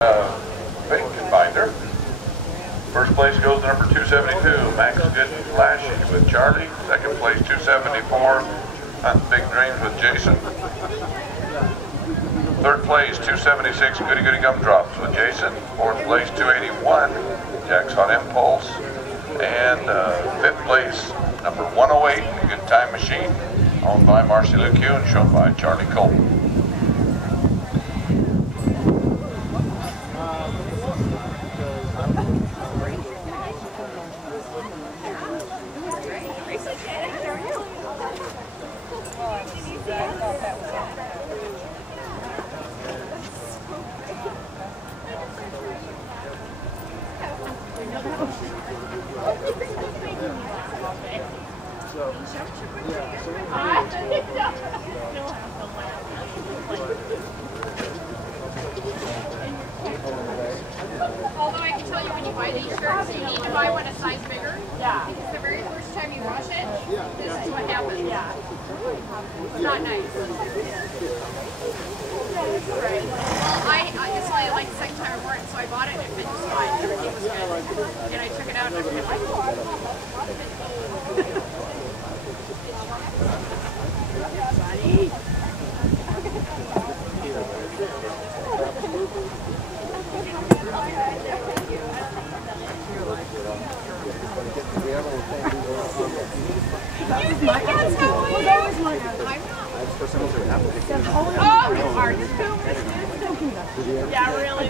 Bacon binder. First place goes to number 272, Max Good Flashy with Charlie. Second place 274, Hunt Big Dreams with Jason. Third place 276, Goody Goody Gumdrops with Jason. Fourth place 281, Jack's Hot Impulse. And fifth place number 108, Good Time Machine, owned by Marcy LeCue and shown by Charlie Colton. Although I can tell you when you buy these shirts, you need to buy one a size bigger. Yeah. Because the very first time you wash it, this is what happens. Yeah. It's not nice. Right. Well, it's only like the second time I wore it, so I bought it and it fit just fine. Everything was good. And I took it out and I was yeah, really.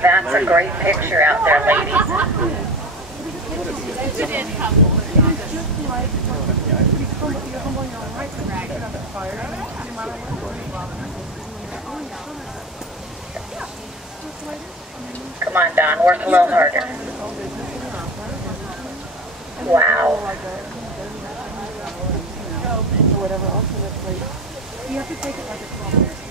That's a great picture out there, ladies. It did couple. Come on, Don, work a little harder. Wow. Whatever else in the plate. You have to take it like a